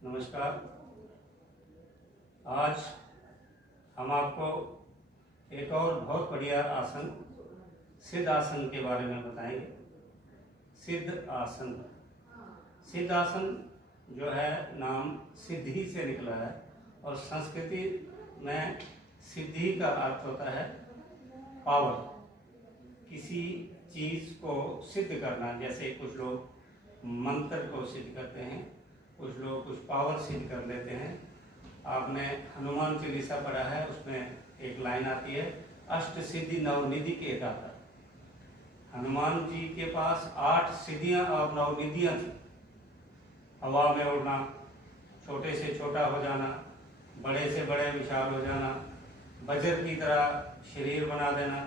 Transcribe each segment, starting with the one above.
नमस्कार। आज हम आपको एक और बहुत बढ़िया आसन सिद्ध आसन के बारे में बताएंगे। सिद्ध आसन, सिद्ध आसन जो है नाम सिद्धि से निकला है और संस्कृति में सिद्धि का अर्थ होता है पावर, किसी चीज को सिद्ध करना। जैसे कुछ लोग मंत्र को सिद्ध करते हैं, कुछ लोग कुछ पावर सिद्ध कर लेते हैं। आपने हनुमान चालीसा पढ़ा है, उसमें एक लाइन आती है, अष्ट सिद्धि नवनिधि के दाता। हनुमान जी के पास 8 सिद्धियां और 9 निधियां थी। हवा में उड़ना, छोटे से छोटा हो जाना, बड़े से बड़े विशाल हो जाना, वज्र की तरह शरीर बना देना,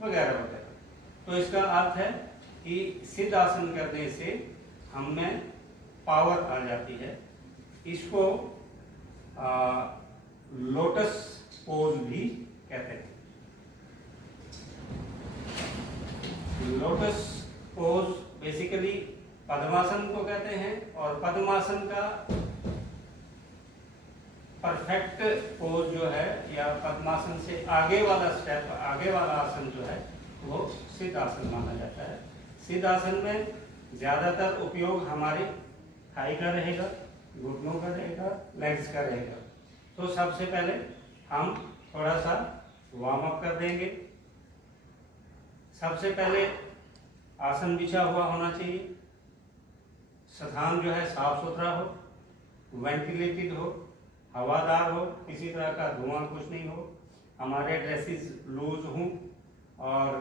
वगैरह वगैरह। तो इसका अर्थ है कि सिद्ध आसन करने से हमें पावर आ जाती है। इसको लोटस पोज भी कहते हैं। लोटस पोज बेसिकली पद्मासन को कहते हैं और पद्मासन का परफेक्ट पोज जो है या पद्मासन से आगे वाला स्टेप, आगे वाला आसन जो है वो सिद्ध आसन माना जाता है। सिद्ध आसन में ज्यादातर उपयोग हमारे थाई का रहेगा, घुटनों का रहेगा, लेग्स का रहेगा। तो सबसे पहले हम थोड़ा सा वार्म अप कर देंगे। सबसे पहले आसन बिछा हुआ होना चाहिए, स्थान जो है साफ सुथरा हो, वेंटिलेटेड हो, हवादार हो, किसी तरह का धुआं कुछ नहीं हो, हमारे ड्रेसेस लूज हों और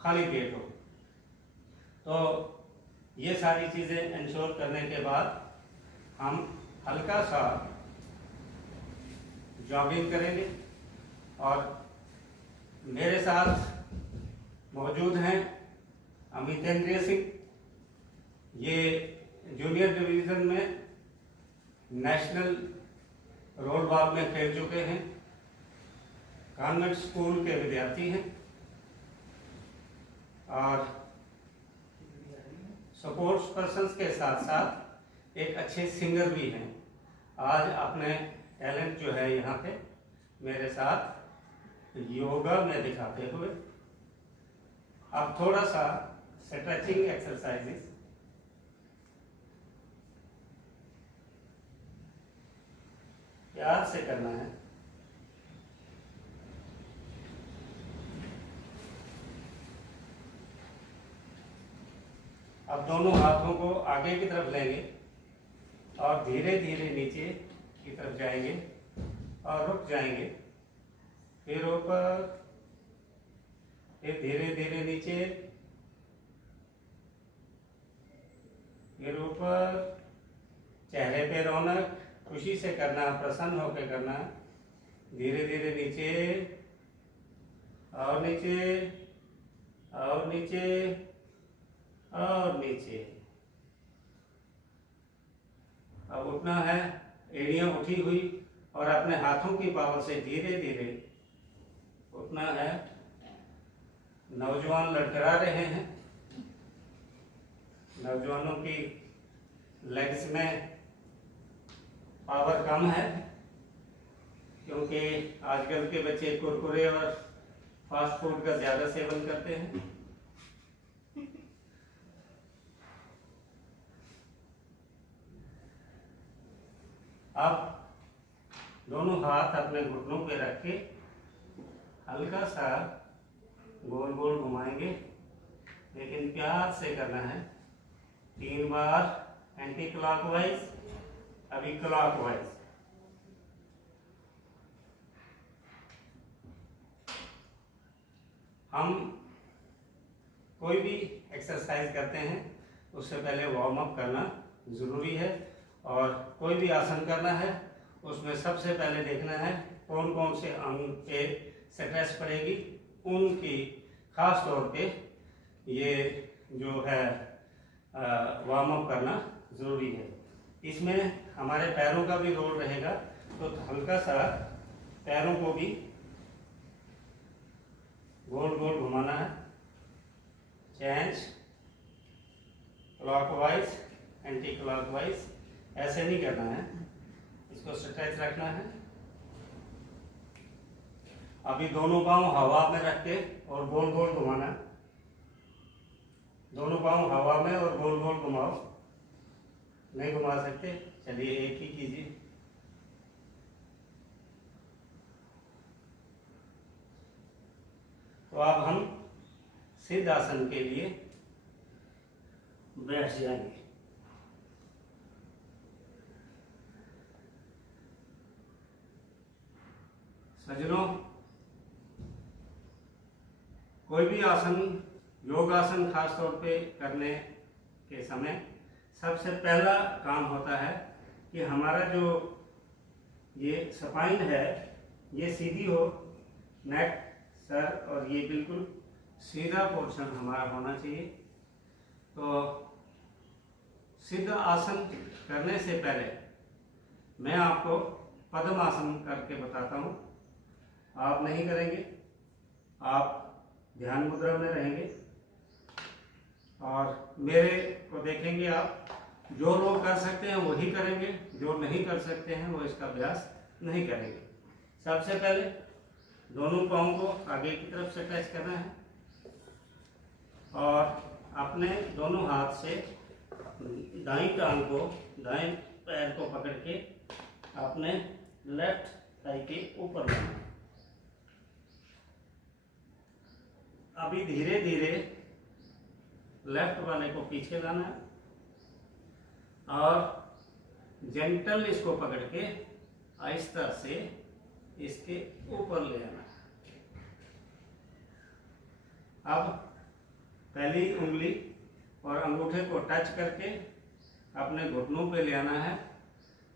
खाली पेट हो। तो ये सारी चीज़ें इंश्योर करने के बाद हम हल्का सा जॉगिंग करेंगे। और मेरे साथ मौजूद हैं अमितेंद्र सिंह। ये जूनियर डिवीज़न में नेशनल रोल बॉल में खेल चुके हैं, कॉन्वेंट स्कूल के विद्यार्थी हैं और सपोर्ट्स पर्सन्स के साथ साथ एक अच्छे सिंगर भी हैं। आज अपने टैलेंट जो है यहाँ पे मेरे साथ योगा में दिखाते हुए। अब थोड़ा सा स्ट्रेचिंग एक्सरसाइजेस। प्यार से करना है। अब दोनों हाथों को आगे की तरफ लेंगे और धीरे धीरे नीचे की तरफ जाएंगे और रुक जाएंगे, फिर ऊपर, फिर धीरे धीरे नीचे, फिर ऊपर। चेहरे पे रौनक, खुशी से करना, प्रसन्न होकर करना। धीरे धीरे नीचे और नीचे और नीचे और नीचे। अब उठना है, एड़ियां उठी हुई और अपने हाथों की पावर से धीरे धीरे उठना है। नौजवान लड़खड़ा रहे हैं। नौजवानों की लेग्स में पावर कम है क्योंकि आजकल के बच्चे कुरकुरे और फास्ट फूड का ज्यादा सेवन करते हैं। अब दोनों हाथ अपने घुटनों पे रख के हल्का सा गोल गोल घुमाएंगे, लेकिन प्यार से करना है। 3 बार एंटी क्लॉकवाइज, अभी क्लॉकवाइज। हम कोई भी एक्सरसाइज करते हैं उससे पहले वार्म अप करना जरूरी है। और कोई भी आसन करना है उसमें सबसे पहले देखना है कौन कौन से अंग पे स्ट्रेस पड़ेगी, उनकी खास तौर पे ये जो है वार्म अप करना ज़रूरी है। इसमें हमारे पैरों का भी रोल रहेगा, तो हल्का सा पैरों को भी गोल गोल घुमाना है। चेंज, क्लॉकवाइज, एंटी क्लॉकवाइज, ऐसे नहीं करना है, इसको स्ट्रेच रखना है। अभी दोनों पाँव हवा में रख के और गोल गोल घुमाना है। दोनों पाँव हवा में और गोल गोल घुमाओ। नहीं घुमा सकते, चलिए एक ही कीजिए। तो अब हम सिद्ध आसन के लिए बैठ जाएंगे। सज्जनों, कोई भी आसन, योगासन खास तौर पे करने के समय सबसे पहला काम होता है कि हमारा जो ये स्पाइन है ये सीधी हो, नेक, सर और ये बिल्कुल सीधा पोर्शन हमारा होना चाहिए। तो सिद्ध आसन करने से पहले मैं आपको पद्मासन करके बताता हूँ। आप नहीं करेंगे, आप ध्यान मुद्रा में रहेंगे और मेरे को देखेंगे। आप जो लोग कर सकते हैं वही करेंगे, जो नहीं कर सकते हैं वो इसका अभ्यास नहीं करेंगे। सबसे पहले दोनों पाँव को आगे की तरफ से टच करना है और अपने दोनों हाथ से दाईं टांग को, दाएं पैर को पकड़ के अपने लेफ्ट थाई के ऊपर लाना है। अभी धीरे धीरे लेफ्ट वाले को पीछे लाना है और जेंटल इसको पकड़ के आहिस्ता से इसके ऊपर ले आना है। अब पहली उंगली और अंगूठे को टच करके अपने घुटनों पे ले आना है।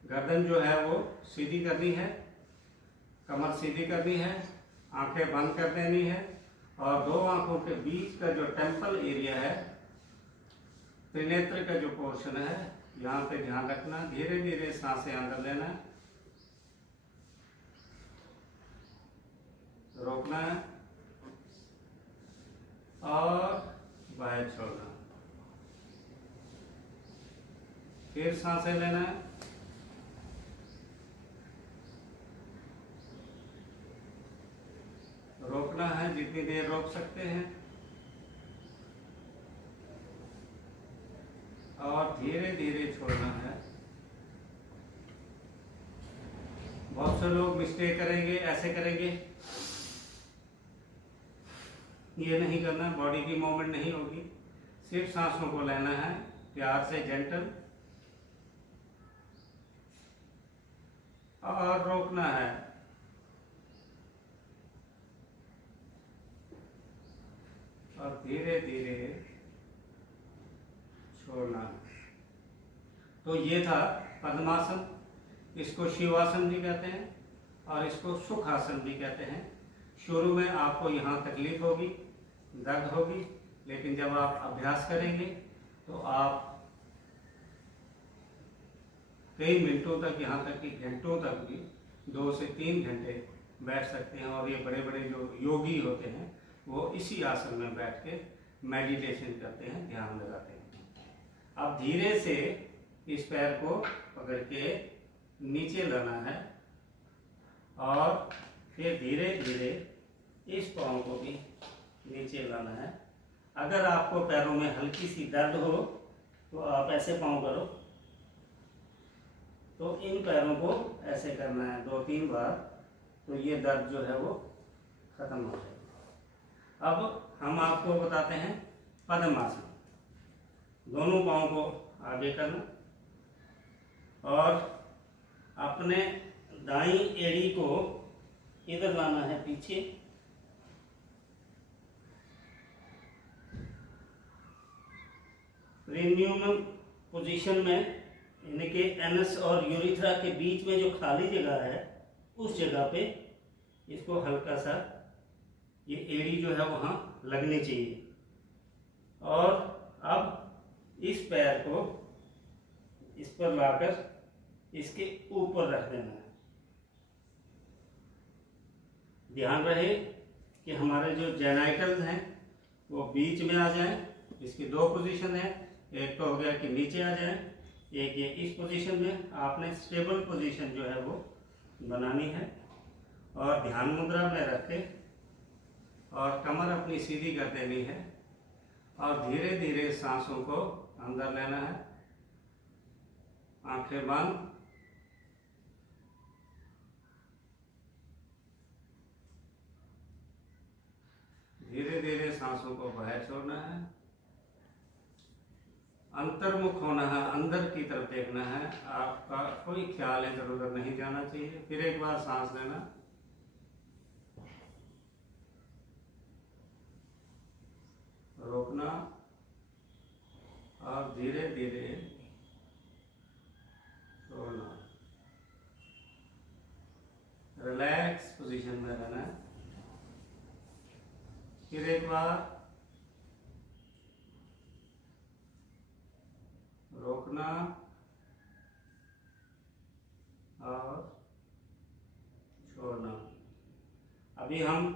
गर्दन जो है वो सीधी करनी है, कमर सीधी करनी है, आंखें बंद कर देनी है और दो आंखों के बीच का जो टेम्पल एरिया है, त्रिनेत्र का जो पोर्शन है, यहाँ पे ध्यान रखना। धीरे धीरे सांसें अंदर लेना है, रोकना है और बाहर छोड़ना। फिर सांसें लेना है, रोकना है जितनी देर रोक सकते हैं और धीरे धीरे छोड़ना है। बहुत से लोग मिस्टेक करेंगे, ऐसे करेंगे, ये नहीं करना, बॉडी की मूवमेंट नहीं होगी। सिर्फ सांसों को लेना है प्यार से, जेंटल, और रोकना है और धीरे धीरे छोड़ना है। तो ये था पद्मासन। इसको शिवासन भी कहते हैं और इसको सुखासन भी कहते हैं। शुरू में आपको यहाँ तकलीफ होगी, दर्द होगी, लेकिन जब आप अभ्यास करेंगे तो आप कई मिनटों तक, यहाँ तक कि घंटों तक भी 2 से 3 घंटे बैठ सकते हैं। और ये बड़े बड़े जो योगी होते हैं वो इसी आसन में बैठ के मेडिटेशन करते हैं, ध्यान लगाते हैं। अब धीरे से इस पैर को पकड़ के नीचे लाना है और फिर धीरे धीरे इस पाँव को भी नीचे लाना है। अगर आपको पैरों में हल्की सी दर्द हो तो आप ऐसे पाँव करो, तो इन पैरों को ऐसे करना है 2-3 बार, तो ये दर्द जो है वो खत्म हो जाएगा। अब हम आपको बताते हैं पद्मासन। दोनों पाँव को आगे करना और अपने दाईं एड़ी को इधर लाना है पीछे, प्रीन्यूमम पोजीशन में, यानी कि एनस और यूरिथ्रा के बीच में जो खाली जगह है उस जगह पे इसको हल्का सा, ये एड़ी जो है वहाँ लगनी चाहिए। और अब इस पैर को इस पर लाकर इसके ऊपर रख देना है। ध्यान रहे कि हमारे जो जेनाइटल्स हैं वो बीच में आ जाएं। इसकी 2 पोजीशन है, एक तो हो गया कि नीचे आ जाए एक ये इस पोजीशन में आपने स्टेबल पोजीशन जो है वो बनानी है और ध्यान मुद्रा में रख के और कमर अपनी सीधी कर देनी है और धीरे धीरे सांसों को अंदर लेना है, आंखें बंद। धीरे धीरे सांसों को बाहर छोड़ना है, अंतर्मुख होना है, अंदर की तरफ देखना है, आपका कोई ख्याल इधर उधर नहीं जाना चाहिए। फिर एक बार सांस लेना, रोकना और धीरे धीरे छोड़ना। रिलैक्स पोजीशन में रहना है। फिर एक बार रोकना और छोड़ना। अभी हम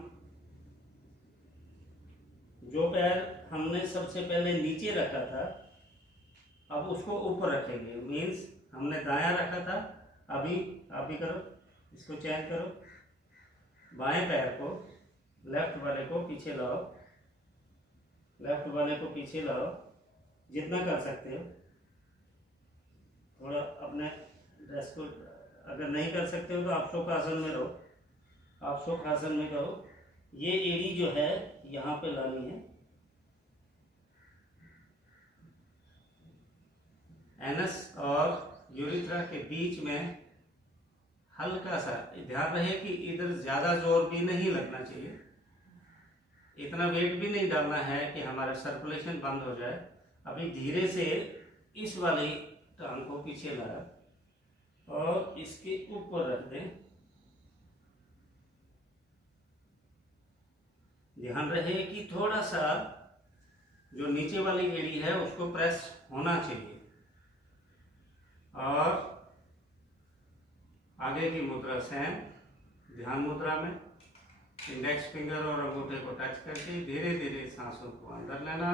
जो पैर हमने सबसे पहले नीचे रखा था अब उसको ऊपर रखेंगे। मीन्स हमने दायां रखा था, अभी आप भी करो, इसको चेंज करो। बाएं पैर को लेफ्ट वाले को पीछे लाओ, लेफ्ट वाले को पीछे लाओ जितना कर सकते हो। थोड़ा अपने ड्रेस को, अगर नहीं कर सकते हो तो आप शोकासन में रहो, आप शोकासन में करो। ये एड़ी जो है यहाँ पे लानी है, एनस और यूरिथ्रा के बीच में हल्का सा ध्यान रहे कि इधर ज्यादा जोर भी नहीं लगना चाहिए, इतना वेट भी नहीं डालना है कि हमारा सर्कुलेशन बंद हो जाए। अभी धीरे से इस वाली टांग को पीछे लाया और इसके ऊपर रख दें। ध्यान रहे कि थोड़ा सा जो नीचे वाली एड़ी है उसको प्रेस होना चाहिए। और आगे की मुद्रा सेम, ध्यान मुद्रा में इंडेक्स फिंगर और अंगूठे को टच करके धीरे धीरे सांसों को अंदर लेना,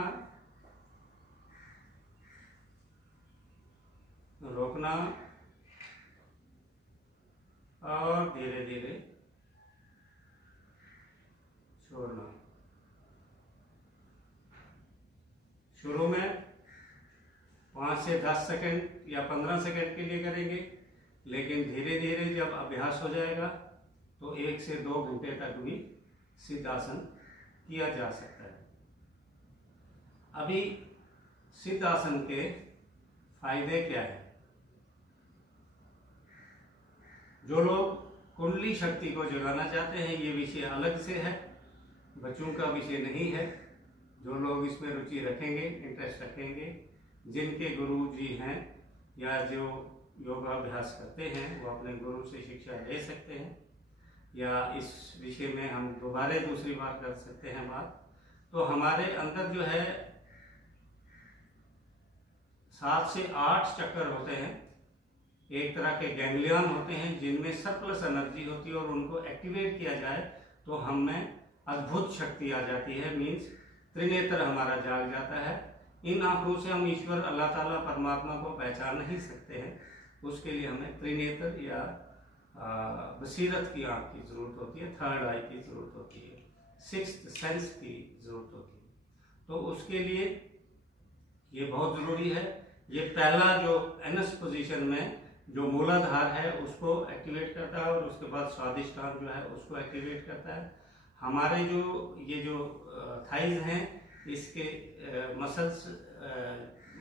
रोकना और धीरे धीरे छोड़ना। शुरू में 5 से 10 सेकंड या 15 सेकंड के लिए करेंगे, लेकिन धीरे धीरे जब अभ्यास हो जाएगा तो 1 से 2 घंटे तक भी सिद्धासन किया जा सकता है। अभी सिद्धासन के फायदे क्या है? जो लोग कुंडली शक्ति को जगाना चाहते हैं, ये विषय अलग से है, बच्चों का विषय नहीं है। जो लोग इसमें रुचि रखेंगे, इंटरेस्ट रखेंगे, जिनके गुरु जी हैं या जो योगाभ्यास करते हैं वो अपने गुरु से शिक्षा ले सकते हैं, या इस विषय में हम दोबारा दूसरी बार कर सकते हैं बात। तो हमारे अंदर जो है 7 से 8 चक्कर होते हैं, एक तरह के गैंग्लियन होते हैं जिनमें सरप्लस एनर्जी होती है और उनको एक्टिवेट किया जाए तो हमें अद्भुत शक्ति आ जाती है। मीन्स त्रिनेत्र हमारा जाग जाता है। इन आंखों से हम ईश्वर अल्लाह ताला परमात्मा को पहचान नहीं सकते हैं, उसके लिए हमें त्रिनेत्र या बसीरत की आंख की जरूरत होती है, थर्ड आई की जरूरत होती है, सिक्स्थ सेंस की जरूरत होती है। तो उसके लिए ये बहुत जरूरी है। ये पहला जो एनस पोजीशन में जो मूलाधार है उसको एक्टिवेट करता है और उसके बाद स्वादिष्टांग जो है उसको एक्टिवेट करता है। हमारे जो ये जो थाइज हैं इसके मसल्स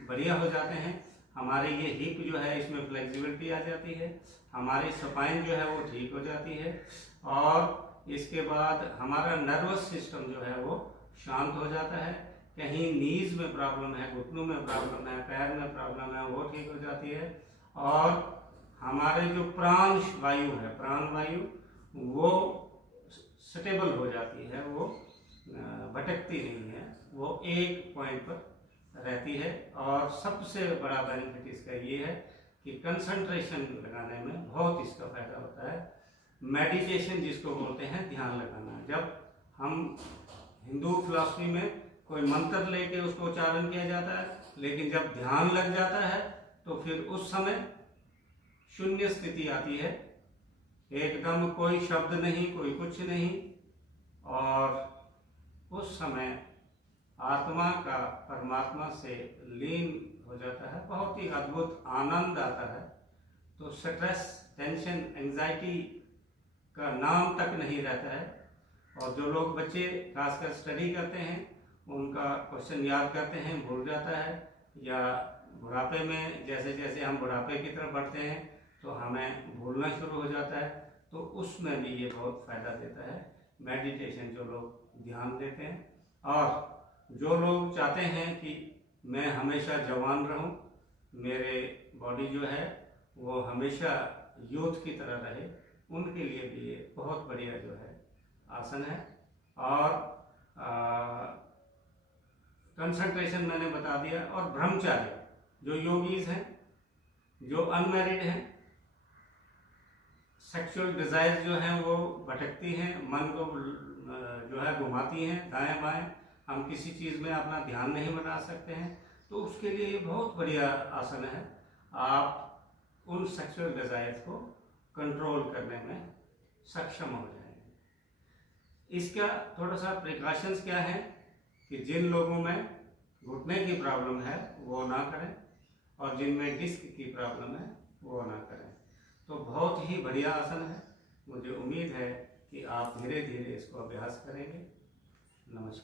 बढ़िया हो जाते हैं। हमारे ये हिप जो है इसमें फ्लेक्सिबिलिटी आ जाती है, हमारी स्पाइन जो है वो ठीक हो जाती है और इसके बाद हमारा नर्वस सिस्टम जो है वो शांत हो जाता है। कहीं नीज में प्रॉब्लम है, घुटनों में प्रॉब्लम है, पैर में प्रॉब्लम है, वो ठीक हो जाती है। और हमारे जो प्राण वायु है, प्राण वायु वो स्टेबल हो जाती है, वो भटकती नहीं है, वो एक पॉइंट पर रहती है। और सबसे बड़ा बेनिफिट इसका ये है कि कंसंट्रेशन लगाने में बहुत इसका फायदा होता है। मेडिटेशन जिसको बोलते हैं, ध्यान लगाना। जब हम हिंदू फिलॉसफी में कोई मंत्र लेके उसको उच्चारण किया जाता है, लेकिन जब ध्यान लग जाता है तो फिर उस समय शून्य स्थिति आती है, एकदम कोई शब्द नहीं, कोई कुछ नहीं, और उस समय आत्मा का परमात्मा से लीन हो जाता है, बहुत ही अद्भुत आनंद आता है। तो स्ट्रेस, टेंशन, एंजाइटी का नाम तक नहीं रहता है। और जो लोग बच्चे खासकर स्टडी करते हैं, उनका क्वेश्चन याद करते हैं भूल जाता है, या बुढ़ापे में जैसे जैसे हम बुढ़ापे की तरफ बढ़ते हैं तो हमें भूलना शुरू हो जाता है, तो उसमें भी ये बहुत फ़ायदा देता है मेडिटेशन, जो लोग ध्यान देते हैं। और जो लोग चाहते हैं कि मैं हमेशा जवान रहूं, मेरे बॉडी जो है वो हमेशा यूथ की तरह रहे, उनके लिए भी ये बहुत बढ़िया जो है आसन है। और कंसंट्रेशन मैंने बता दिया। और ब्रह्मचार्य, जो योगीज हैं, जो अनमैरिड हैं, सेक्सुअल डिजायर जो हैं वो भटकती हैं, मन को जो है घुमाती हैं दाएं बाएं, हम किसी चीज़ में अपना ध्यान नहीं बना सकते हैं, तो उसके लिए ये बहुत बढ़िया आसन है। आप उन सेक्सुअल डिजायर्स को कंट्रोल करने में सक्षम हो जाएंगे। इसका थोड़ा सा प्रिकॉशंस क्या है कि जिन लोगों में घुटने की प्रॉब्लम है वो ना करें, और जिनमें डिस्क की प्रॉब्लम है वो ना करें। तो बहुत ही बढ़िया आसन है। मुझे उम्मीद है कि आप धीरे धीरे इसको अभ्यास करेंगे। नमस्कार।